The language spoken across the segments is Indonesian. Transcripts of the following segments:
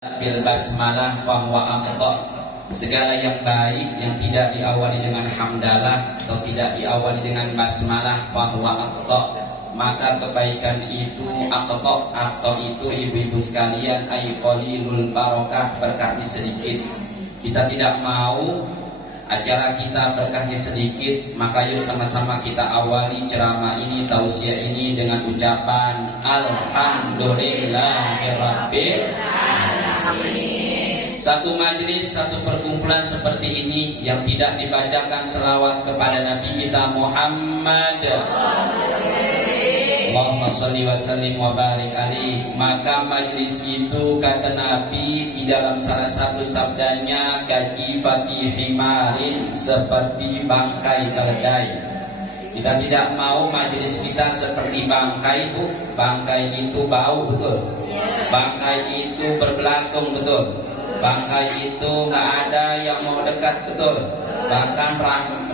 Bil basmalah fahuwa aqta. Segala yang baik yang tidak diawali dengan hamdalah atau tidak diawali dengan basmalah fahuwa aqta, maka kebaikan itu aqta. Aqta itu ibu-ibu sekalian ay qalilul barakah, berkahnya sedikit. Kita tidak mau acara kita berkahnya sedikit, maka yuk sama-sama kita awali ceramah ini, tausiah ini dengan ucapan Alhamdulillahirabbil alamin. Satu majlis, satu perkumpulan seperti ini yang tidak dibacakan selawat kepada Nabi kita Muhammad, Allahumma sholli wa sallim wa barik alaihi, maka majlis itu kata Nabi di dalam salah satu sabdanya kajifati himarin, seperti bangkai keledai. Kita tidak mau majlis kita seperti bangkai, Bu. Bangkai itu bau, betul. Bangkai itu berbelatung, betul. Bangkai itu nggak ada yang mau dekat, betul. Bahkan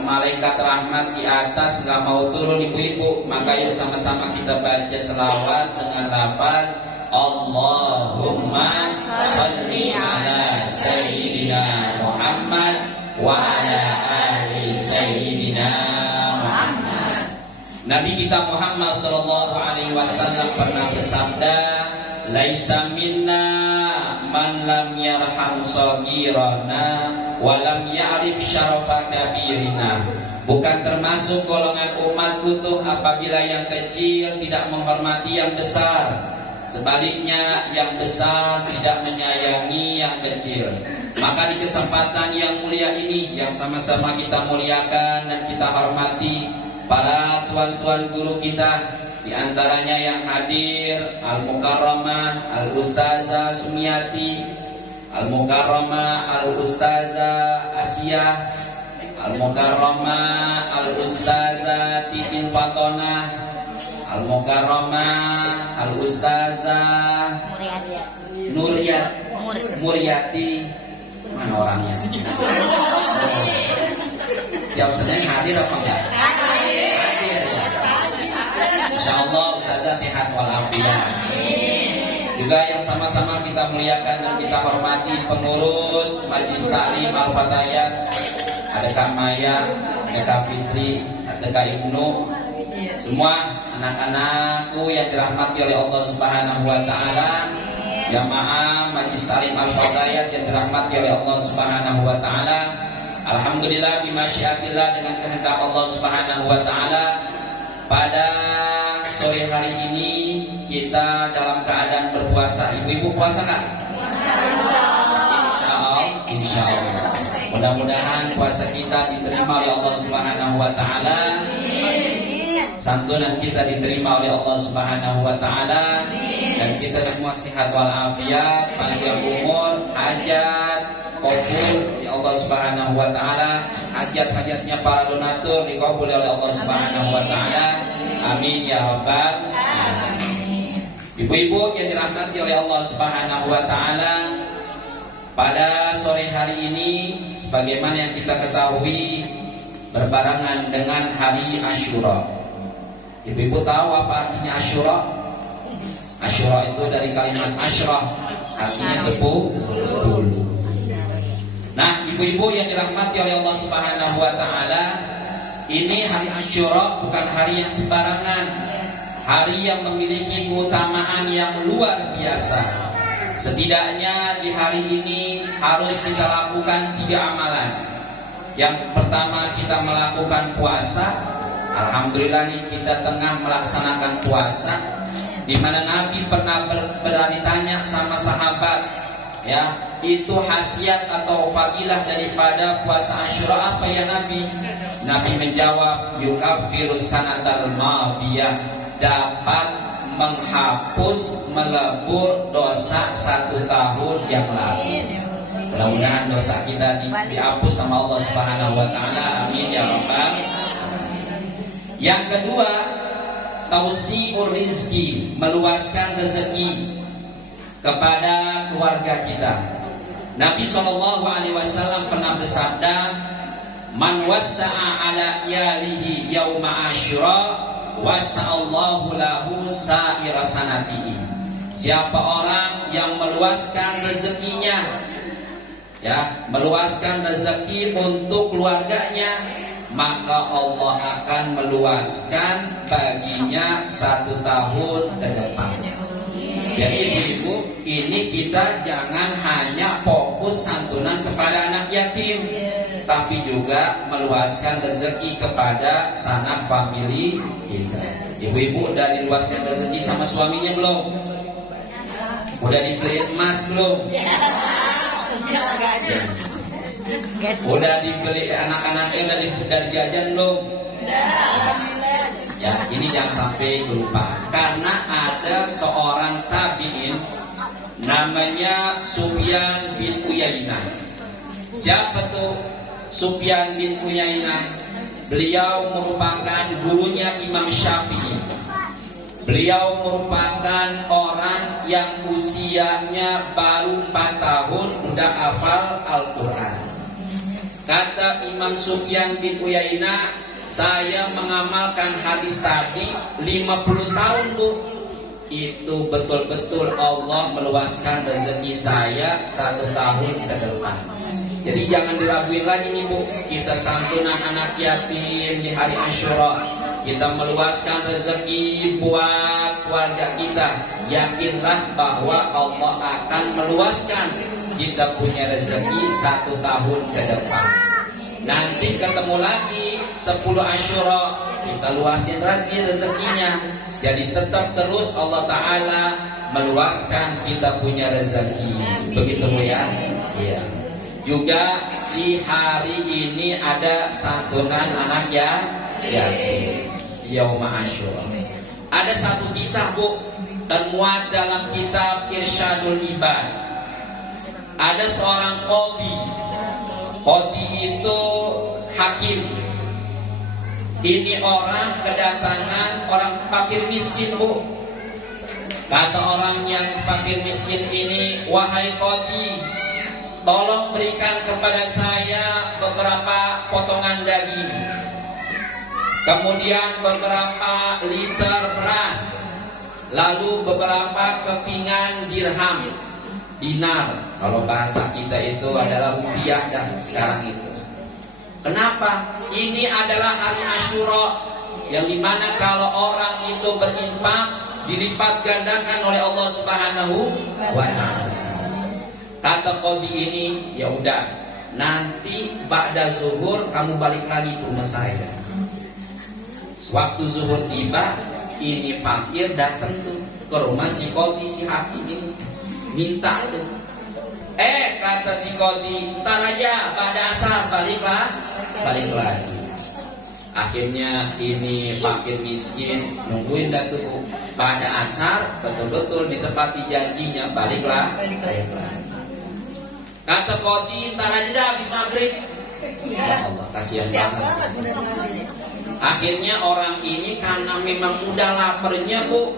malaikat rahmat di atas nggak mau turun, ibu-ibu. Maka yuk sama-sama kita baca selawat dengan lafaz Allahumma sholli ala sayyidina Muhammad wa ala ali sayyidina Muhammad. Nabi kita Muhammad sallallahu alaihi wasallam pernah bersabda, laisa minna man lam yarham saghirana wa lam ya'rif syarafa kabirina. Bukan termasuk golongan umatku tuh apabila yang kecil tidak menghormati yang besar. Sebaliknya yang besar tidak menyayangi yang kecil. Maka di kesempatan yang mulia ini, yang sama-sama kita muliakan dan kita hormati para tuan-tuan guru kita, di antaranya yang hadir Al-Mukarramah Al-Ustazah Sumiati, Al-Mukarramah Al-Ustazah Asia, Al-Mukarramah Al-Ustazah Titin Fatona, Al-Mukarramah Al-Ustazah Muryati. Mana orangnya? Siap Senin hadir apa enggak? InsyaAllah Ustazah sehat walafiat. Juga yang sama-sama kita muliakan dan kita hormati pengurus Majlis Taklim Al-Fatayat, ada Kak Maya, ada Kak Fitri, ada Kak Ibnu, semua anak-anakku yang dirahmati oleh Allah Subhanahu wa taala, jamaah Majlis Taklim Al-Fatayat yang dirahmati oleh Allah Subhanahu wa taala. Alhamdulillah bimasyiatillah, dengan kehendak Allah Subhanahu wa taala, pada sore hari ini kita dalam keadaan berpuasa. Ibu-ibu puasa nggak? Insya Allah. Mudah-mudahan puasa kita diterima oleh Allah Subhanahu wa taala. Santunan kita diterima oleh Allah Subhanahu wa taala, dan kita semua sehat walafiat, panjang umur, hajat kabul ya Allah Subhanahu wa taala. Hajat-hajatnya para donatur dikabul oleh Allah Subhanahu wa taala. Amin ya rabbal alamin. Ibu-ibu yang dirahmati oleh Allah Subhanahu wa taala, pada sore hari ini sebagaimana yang kita ketahui berbarengan dengan hari Asyura. Ibu-ibu tahu apa artinya Asyura? Asyura itu dari kalimat asyrah, artinya 10. Nah, ibu-ibu yang dirahmati oleh Allah Subhanahu wa taala, ini hari Asyura bukan hari yang sembarangan. Hari yang memiliki keutamaan yang luar biasa. Setidaknya di hari ini harus kita lakukan 3 amalan. Yang pertama, kita melakukan puasa. Alhamdulillah nih kita tengah melaksanakan puasa, di mana Nabi pernah ditanya sama sahabat, ya, itu khasiat atau fadilah daripada puasa Asyura apa ya Nabi? Nabi menjawab, yukaffirus sanatal madiyah, dapat menghapus, melebur dosa 1 tahun yang lalu. Mudah-mudahan dosa kita dihapus sama Allah Subhanahu wa taala. Amin ya rabbal alamin. Yang kedua, tausi'ur rizki, meluaskan rezeki kepada keluarga kita. Nabi SAW pernah bersabda, man wassa'a ala iyalihi yauma asyura wassa'allahu lahu sa'ira sanatihi. Siapa orang yang meluaskan rezekinya, ya, meluaskan rezeki untuk keluarganya, maka Allah akan meluaskan baginya 1 tahun ke depan. Jadi ibu-ibu, ini kita jangan hanya fokus santunan kepada anak yatim, tapi juga meluaskan rezeki kepada sanak famili kita. Ibu-ibu udah diluaskan rezeki sama suaminya belum? Udah dibeli emas belum? Udah dibeli anak-anaknya, udah dijajan belum? Ya, ini jangan sampai lupa. Karena ada seorang tabi'in namanya Sufyan bin Uyainah. Siapa tuh Sufyan bin Uyainah? Beliau merupakan gurunya Imam Syafi'i. Beliau merupakan orang yang usianya baru 4 tahun udah hafal Al-Quran. Kata Imam Sufyan bin Uyainah, saya mengamalkan hadis tadi 50 tahun Bu. Itu betul-betul Allah meluaskan rezeki saya 1 tahun ke depan. Jadi jangan diraguin lagi nih Bu. Kita santunan anak yatim di hari Asyura, kita meluaskan rezeki buat keluarga kita. Yakinlah bahwa Allah akan meluaskan kita punya rezeki 1 tahun ke depan. Nanti ketemu lagi 10 Asyura, kita luasin lagi rezekinya. Jadi tetap terus Allah Ta'ala meluaskan kita punya rezeki. Begitu Bu ya. Iya. Juga di hari ini ada santunan anak yatim, Yauma Asyura. Ada satu kisah Bu, termuat dalam kitab Irsyadul Ibad. Ada seorang qadhi. Qadhi itu hakim. Ini orang kedatangan orang fakir miskin Bu. Kata orang yang fakir miskin ini, wahai qadhi, tolong berikan kepada saya beberapa potongan daging, kemudian beberapa liter beras, lalu beberapa kepingan dirham, dinar. Kalau bahasa kita itu adalah rupiah dan sekarang itu. Kenapa? Ini adalah hari Asyura, yang dimana kalau orang itu berinfak dilipat gandakan oleh Allah Subhanahu wa Ta'ala. Kata qadhi ini, ya udah, nanti ba'da zuhur kamu balik lagi ke rumah saya. Waktu zuhur tiba, ini fakir datang tuh ke rumah si qadhi, si hakim ini minta tuh. Kata si qadhi, ntar aja ba'da asar balik lagi. Akhirnya ini fakir miskin nungguin dah tuh ba'da asar, betul-betul ditepati janjinya balik lagi. Kata qadhi, ntar aja dah habis maghrib. Ya Allah, kasihan banget. Akhirnya orang ini karena memang udah laparnya Bu,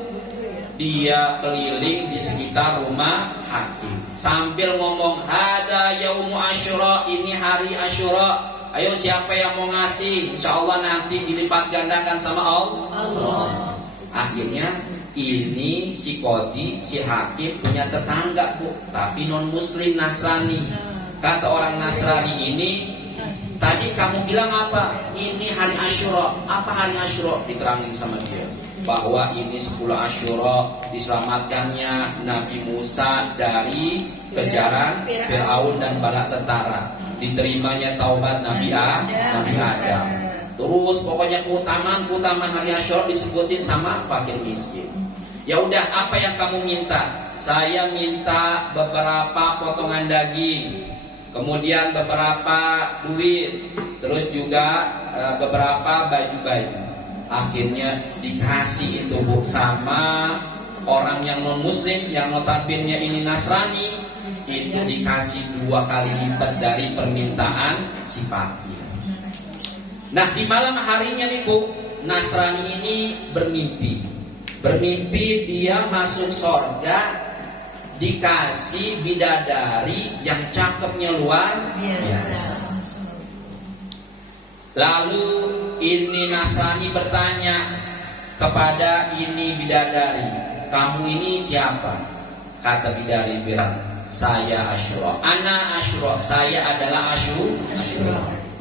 dia keliling di sekitar rumah hakim sambil ngomong, hada yaumu Asyura, ini hari Asyura. Ayo siapa yang mau ngasih, insya Allah nanti dilipat gandakan sama Allah. Akhirnya ini si qadhi, si hakim punya tetangga Bu, tapi non muslim, Nasrani. Kata orang Nasrani ini, tadi kamu bilang apa? Ini hari Asyura. Apa hari Asyura? Diterangin sama dia bahwa ini 10 Asyura diselamatkannya Nabi Musa dari kejaran Fir'aun dan bala tentara, diterimanya taubat Nabi Adam. Terus pokoknya keutamaan hari Asyura disebutin sama fakir miskin. Ya udah, apa yang kamu minta? Saya minta beberapa potongan daging, kemudian beberapa duit, terus juga beberapa baju-baju. Akhirnya dikasih itu Bu sama orang yang non muslim, yang notabene ini Nasrani, itu dikasih 2 kali lipat dari permintaan si fakir. Nah, di malam harinya nih Bu, Nasrani ini bermimpi dia masuk surga, dikasih bidadari yang cakepnya luar biasa. Lalu ini Nasrani bertanya kepada ini bidadari, kamu ini siapa? Kata bidari bilang, saya Asyura. Ana Asyura, saya adalah Asyura.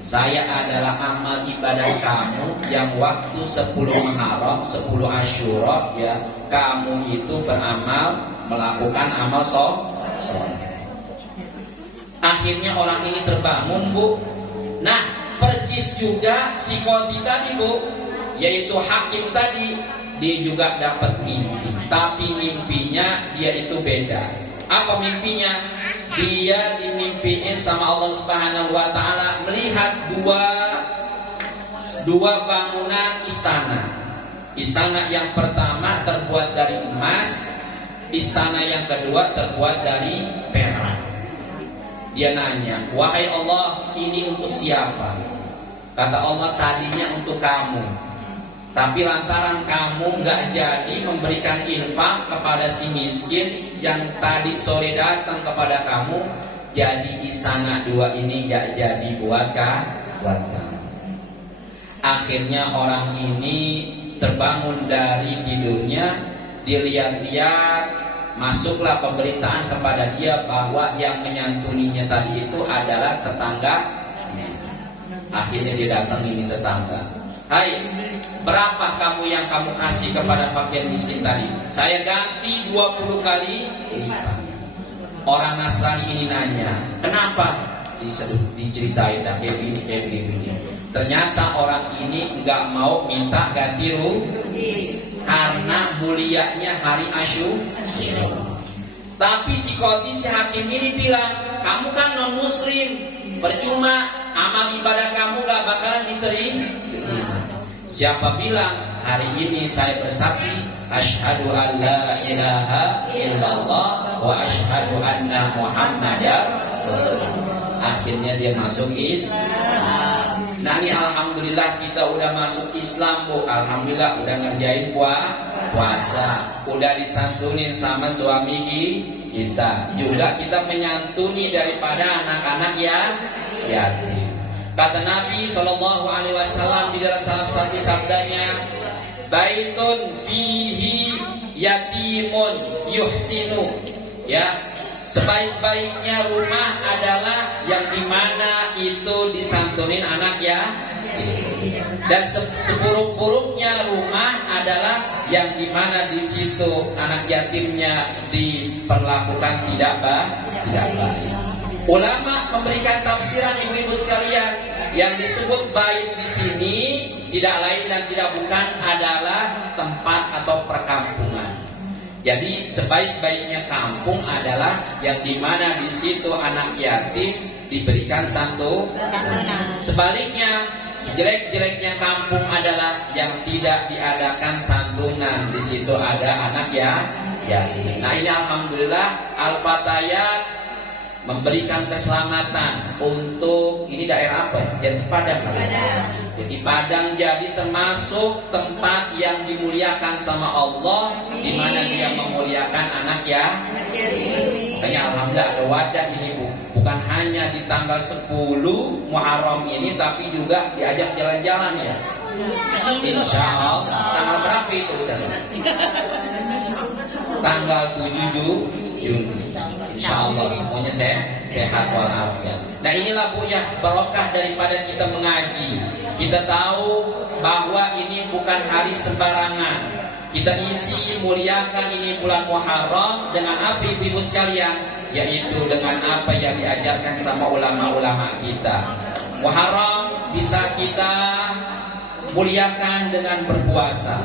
Saya adalah amal ibadah kamu yang waktu 10 Muharram, 10 Asyura ya, kamu itu beramal melakukan amal soleh. Akhirnya orang ini terbangun, Bu. Nah, percis juga si Qadhi tadi, Bu, yaitu hakim tadi, dia juga dapat mimpi. Tapi mimpinya dia itu beda. Apa mimpinya? Dia dimimpiin sama Allah Subhanahu wa taala melihat dua bangunan istana. Istana yang pertama terbuat dari emas, istana yang kedua terbuat dari perak. Dia nanya, "Wahai Allah, ini untuk siapa?" Kata Allah, "Tadinya untuk kamu. Tapi lantaran kamu gak jadi memberikan infak kepada si miskin yang tadi sore datang kepada kamu, jadi istana dua ini gak jadi buat kamu." Akhirnya orang ini terbangun dari tidurnya, dilihat-lihat, masuklah pemberitaan kepada dia bahwa yang menyantuninya tadi itu adalah tetangga. Akhirnya dia datang ini tetangga. "Hai, berapa kamu yang kamu kasih kepada fakir miskin tadi?" "Saya ganti 20 kali lipat." Orang Nasrani ini nanya, "Kenapa?" Diceritain dah kayak begini. Ternyata orang ini nggak mau minta ganti rugi karena mulianya hari Asyura. Tapi si Qadhi, si hakim ini bilang, "Kamu kan non muslim, percuma amal ibadah kamu gak bakalan diterima." Siapa bilang? Hari ini saya bersaksi, asyhadu an la ilaha illallah wa asyhadu anna muhammadar rasulullah. Akhirnya dia masuk Islam. Nah ini alhamdulillah kita udah masuk Islam, Bu. Alhamdulillah udah ngerjain puasa, udah disantunin sama suami kita. Juga kita menyantuni daripada anak-anak yatim. Kata Nabi SAW di dalam salah satu sabdanya, "Baitun fihi yatimun yuhsinu." Ya, sebaik-baiknya rumah adalah yang dimana itu disantunin anak dan seburuk-buruknya rumah adalah yang dimana di situ anak yatimnya diperlakukan tidak baik. Ulama memberikan tafsiran, ibu-ibu sekalian, yang disebut bait di sini tidak lain dan tidak bukan adalah tempat atau perkampungan. Jadi sebaik-baiknya kampung adalah yang dimana di situ anak yatim diberikan santunan. Sebaliknya, sejelek-jeleknya kampung adalah yang tidak diadakan santunan. Di situ ada anak yatim. Nah ini alhamdulillah Al-Fatayat memberikan keselamatan untuk ini daerah apa ya? Jati Padang. Jati Padang jadi termasuk tempat yang dimuliakan sama Allah, di mana dia memuliakan anak makanya alhamdulillah ada wadah ini, Bu. Bukan hanya di tanggal 10 Muharram ini, tapi juga diajak jalan-jalan ya. Insya Allah. Tanggal berapa itu Ustaz? Tanggal 7 Juni. Insya Allah semuanya sehat walafiat. Nah inilah, Bu, ya barokah daripada kita mengaji. Kita tahu bahwa ini bukan hari sembarangan. Kita isi muliakan ini bulan Muharram dengan apa, ibu-ibu sekalian? Yaitu dengan apa yang diajarkan sama ulama-ulama kita. Muharram bisa kita muliakan dengan berpuasa,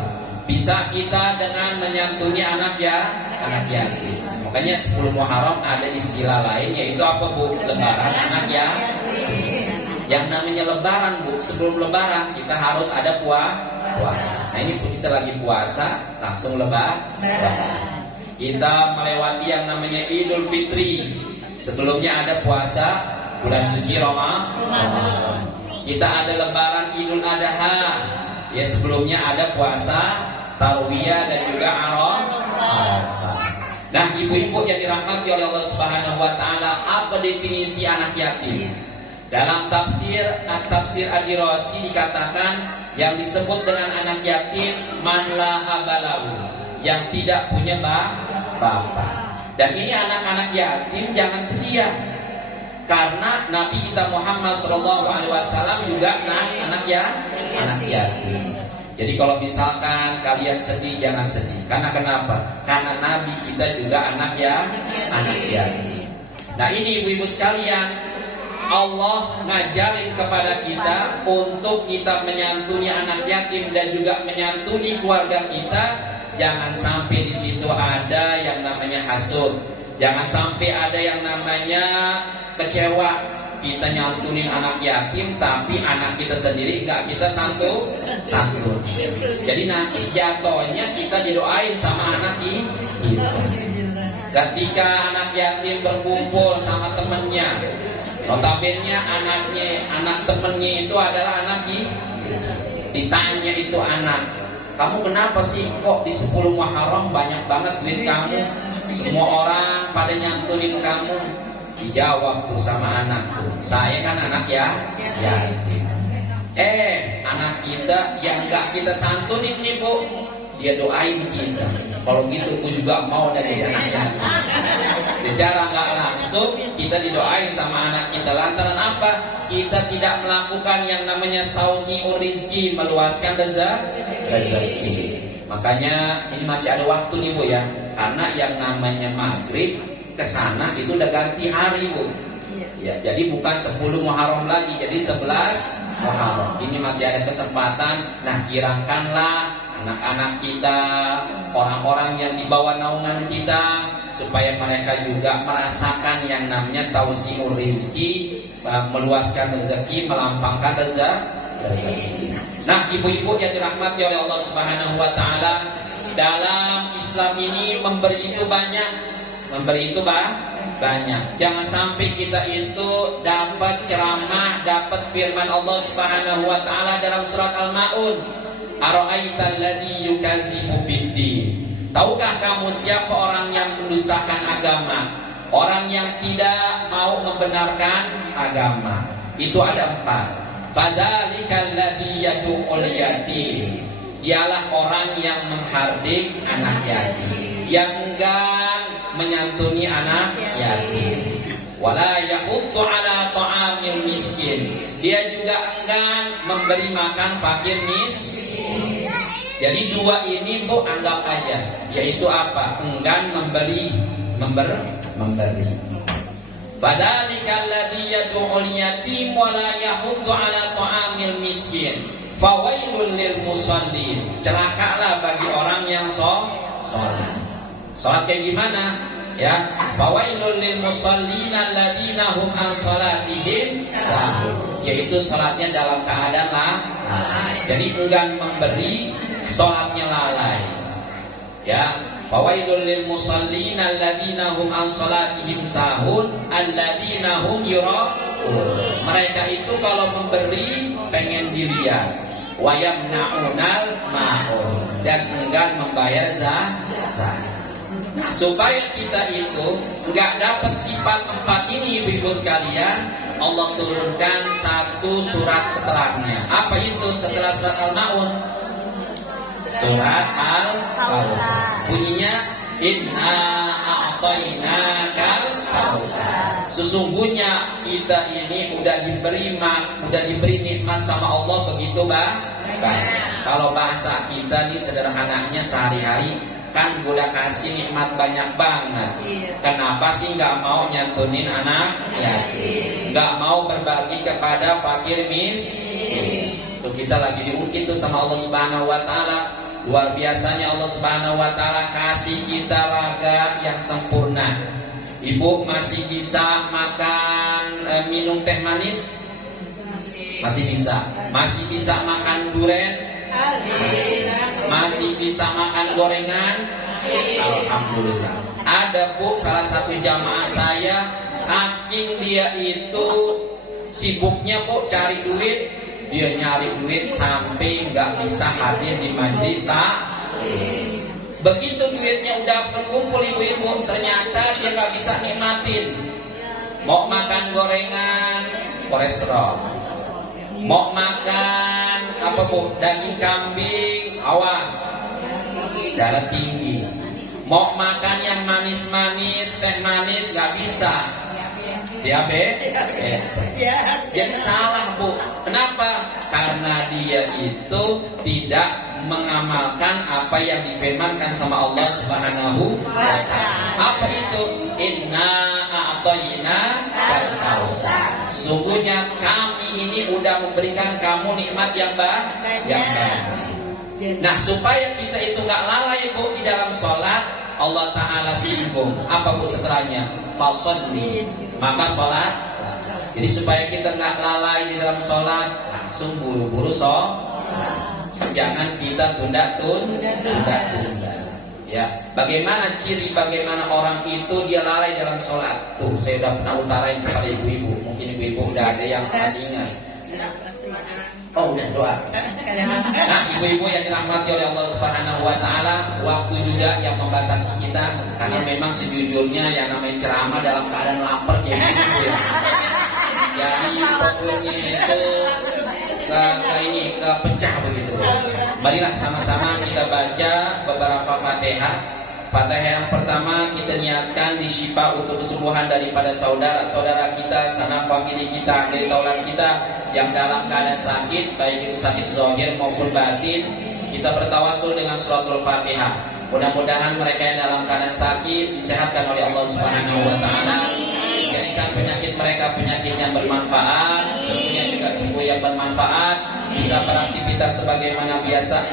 bisa kita dengan menyantuni anak yatim. Makanya 10 Muharram ada istilah lain, yaitu apa, Bu? Lebaran anak Yang namanya lebaran, Bu, sebelum lebaran kita harus ada puasa. Nah ini, Bu, kita lagi puasa langsung lebaran. Kita melewati yang namanya Idul Fitri. Sebelumnya ada puasa bulan suci Ramadan. Kita ada lebaran Idul Adha. Ya sebelumnya ada puasa Tarwiyah dan juga Arafah. Nah, ibu-ibu yang dirahmati oleh Allah Subhanahu wa taala, apa definisi anak yatim? Dalam tafsir Ad-Dirasi dikatakan yang disebut dengan anak yatim man la abalahu, yang tidak punya bapak. Dan ini anak-anak yatim jangan sedih ya. Karena Nabi kita Muhammad SAW juga anak yatim. Jadi kalau misalkan kalian sedih, jangan sedih. Karena kenapa? Karena Nabi kita juga anak yatim. Nah ini ibu-ibu sekalian, Allah ngajarin kepada kita untuk kita menyantuni anak yatim dan juga menyantuni keluarga kita. Jangan sampai di situ ada yang namanya hasud. Jangan sampai ada yang namanya kecewa. Kita nyantunin anak yatim, tapi anak kita sendiri gak kita santun. Jadi nanti jatuhnya kita didoain sama anak kita. Ketika anak yatim berkumpul sama temennya, notabene anak temennya itu adalah anak kita. Ditanya itu anak, kamu kenapa sih kok di 10 Muharram banyak banget duit kamu? Semua orang pada nyantunin kamu. Dijawab tuh sama anak tuh, saya kan anak yatim. Anak kita yang gak kita santunin nih bu, dia doain kita. Kalau gitu aku juga mau dari anak yatim. Secara gak langsung kita didoain sama anak kita. Lantaran apa? Kita tidak melakukan yang namanya sausiur rizki, meluaskan rezeki. Makanya ini masih ada waktu nih bu ya. Karena yang namanya maghrib kesana itu udah ganti hari bu. Ya, jadi bukan 10 Muharram lagi, jadi 11 Muharram. Ini masih ada kesempatan. Nah, girangkanlah anak-anak kita, orang-orang yang di bawah naungan kita, supaya mereka juga merasakan yang namanya tausiur rizki, meluaskan rezeki, melampangkan rezeki. Nah, ibu-ibu yang dirahmati oleh Allah Subhanahu wa taala, dalam Islam ini memberi itu banyak. Jangan sampai kita itu dapat ceramah, dapat firman Allah Subhanahu wa taala dalam surat Al-Maun, ara'aital ladzi yukadzibu biddin. Tahukah kamu siapa orang yang mendustakan agama? Orang yang tidak mau membenarkan agama. Itu ada 4. Fadzalikal ladzi yad'ul yatim. Dialah orang yang menghardik anak yatim, yang enggan menyantuni anak yatim. Wala yahuddu ala ta'amil miskin. Dia juga enggan memberi makan fakir miskin. Jadi 2 ini bu anggap aja, yaitu apa? Enggan memberi. Fadzalikal ladzi yad'ul yatim wa la yahuddu ala ta'amil miskin. Fawailul lil musallin. Celakalah bagi orang yang sholat. Sholat kayak gimana? Ya, fawailul lil musallin alladzina hum an sholatihim sahun. Yaitu sholatnya dalam keadaan lalai. Jadi enggan memberi, sholatnya lalai. Ya, fawailul lil musallin alladzina hum an sholatihim sahun alladzina hum yura'un. Mereka itu kalau memberi pengen dilihat. Wa yamna'unal ma'un, dan enggan membayar zakat. Nah, supaya kita itu enggak dapat sifat 4 ini ibu-ibu sekalian, Allah turunkan 1 surat setelahnya. Apa itu setelah surat Al-Maun? Surat Al-Kautsar. Bunyinya inna a'tainakal kautsar. Sesungguhnya kita ini udah diberi nikmat sama Allah begitu banyak. Kalau bahasa kita nih sederhananya sehari-hari kan udah kasih nikmat banyak banget. Kenapa sih nggak mau nyantunin anak yatim? Nggak mau berbagi kepada fakir miskin? Tuh kita lagi diungkit tuh sama Allah Subhanahu wa taala. Luar biasanya Allah Subhanahu wa taala kasih kita raga yang sempurna. Ibu masih bisa makan minum teh manis? Masih bisa. Masih bisa makan durian? Masih bisa makan gorengan? Alhamdulillah. Ada bu, salah satu jamaah saya, saking dia itu sibuknya bu cari duit, dia nyari duit sampai nggak bisa hadir di majelis taklim. Begitu duitnya udah terkumpul ibu-ibu, ternyata dia nggak bisa nikmatin. Mau makan gorengan, kolesterol. Mau makan apa bu? Daging kambing, awas, darah tinggi. Mau makan yang manis-manis, teh manis nggak bisa. Diabetes. Jadi salah Bu. Kenapa? Karena dia itu tidak mengamalkan apa yang difirmankan sama Allah Subhanahu wa Ta'ala. Apa itu? Inna a'tayna al-kautsar. Sungguhnya kami ini udah memberikan kamu nikmat yang banyak. Nah, supaya kita itu nggak lalai Bu di dalam sholat, Allah Ta'ala singgung. Apa Bu setelahnya? Fasholli. Maka sholat. Jadi supaya kita nggak lalai di dalam sholat, langsung buru-buru jangan kita tunda-tunda. Ya, bagaimana ciri bagaimana orang itu dia lalai dalam sholat? Tuh, saya udah pernah utarain kepada ibu-ibu. Mungkin ibu-ibu udah ada yang masih ingat. Oh, udah doa. Nah, ibu-ibu yang dirahmati oleh Allah Subhanahu wa Ta'ala, waktu juga yang membatasi kita, karena memang sejujurnya yang namanya ceramah dalam keadaan lapar kayak gitu ya. Jadi fokusnya itu kepecah begitu. Marilah sama-sama kita baca beberapa Fatihah. Fatihah yang pertama kita niatkan disyifa untuk kesembuhan daripada saudara-saudara kita, sanak famili kita, dari taulan kita yang dalam keadaan sakit, baik itu sakit zahir maupun batin. Kita bertawasul dengan suratul Fatihah. Mudah-mudahan mereka yang dalam keadaan sakit disehatkan oleh Allah Subhanahu wa Ta'ala. Jadikan penyakit mereka penyakit yang bermanfaat, sembuhnya juga sembuh yang bermanfaat, bisa beraktivitas sebagaimana biasa,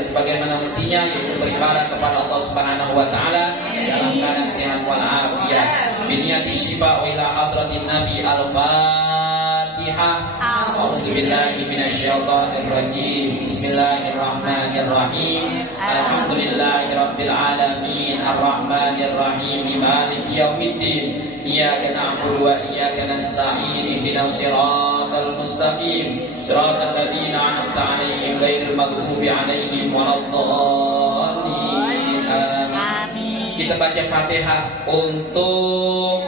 sebagaimana mestinya, yaitu beribadah kepada Allah Subhanahu wa Ta'ala dalam keadaan sehat walafiat. Biniyati syifa wa ila hadratin Nabi Al-Fatihah. A'udzubillahi minasyaitonir rajim. Bismillahirrahmanirrahim. Alhamdulillahirabbil alamin. Arrahmanir rahim. Maliki yaumiddin. Iyyaka na'budu wa iyyaka nasta'in. Ihdinas siratal mustaqim. Siratal ladzina an'amta 'alaihim ghairil maghdubi 'alaihim waladdallin. Amin. Kita baca Fatihah untuk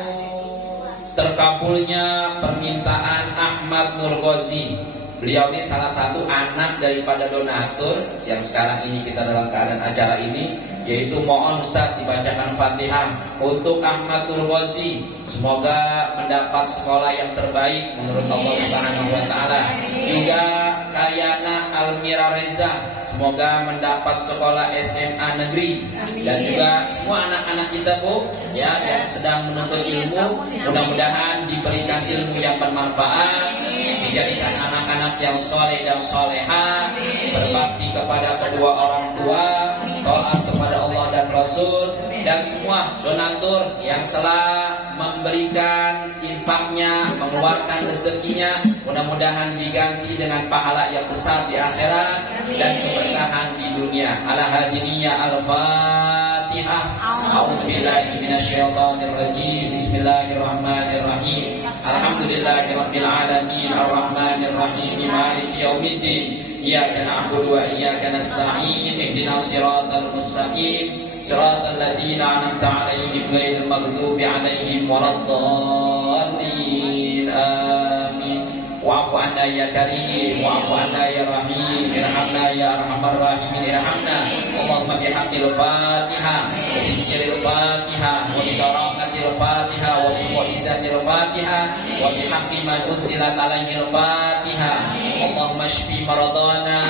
terkabulnya permintaan Ahmad Nur Ghazi. Beliau ini salah satu anak daripada donatur yang sekarang ini kita dalam keadaan acara ini, yaitu mohon Ustaz dibacakan Fatihah untuk Ahmad Nur Ghazi. Semoga mendapat sekolah yang terbaik menurut Allah Subhanahu wa Ta'ala. Juga Kayana Almira Reza, semoga mendapat sekolah SMA negeri. Dan juga semua anak-anak kita Bu ya yang sedang menuntut ilmu, mudah-mudahan diberikan ilmu yang bermanfaat, dijadikan anak-anak yang soleh dan soleha, berbakti kepada kedua orang tua, taat kepada Allah dan Rasul, dan semua donatur yang telah memberikan infaknya, mengeluarkan rezekinya, mudah-mudahan diganti dengan pahala yang besar di akhirat dan keberkahan di dunia. Ala hadiniyya al-Fatihah. A'udzubillahi minasyaitonir rajim. Bismillahirrahmanirrahim. Alhamdulillahirabbil alamin. Arrahmanir rahim. Maliki yaumiddin. Iyyaka na'budu wa iyyaka nasta'in. Ihdinas siratal mustaqim. Siratal ladzina an'amta 'alaihim ghairil maghdubi 'alaihim waladdallin. Amin. Wa'fu 'anna ya karim, wa'fu 'anna ya rahim, irhamna ya arhamar rahimin, irhamna. Allahumma bihaqqil Fatihah, wa bisiril Fatihah, wa bi karamatil Fatihah, wa bi mu'jizatil Fatihah, wa bi haqqi man unzilat 'alaihil Fatihah. Allahumma shfi maradana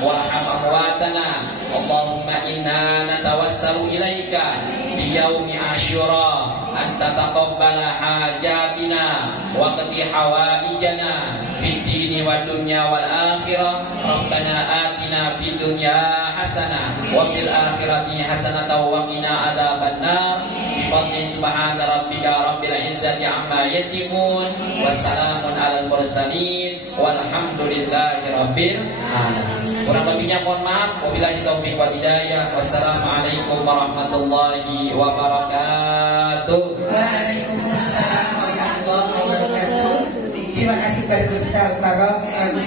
warham amwatana. Allahumma inna natawassalu ilaika bi yaumi Asyura an tataqabbala hajatina wa qadi hawaijana fid dini wad dunya wal akhirah. Rabbana atina fid dunya hasanah wa fil akhirati hasanatan wa qina adzabannar. Bi fadli subhana rabbika rabbil izzati amma yasifun wa salamun alal mursalin walhamdulillahi rabbil alamin. Kurang lebihnya mohon maaf. Wabillahi taufiq wal hidayah. Wassalamualaikum warahmatullahi wabarakatuh. Waalaikumsalam warahmatullahi wabarakatuh. Terima kasih pada kita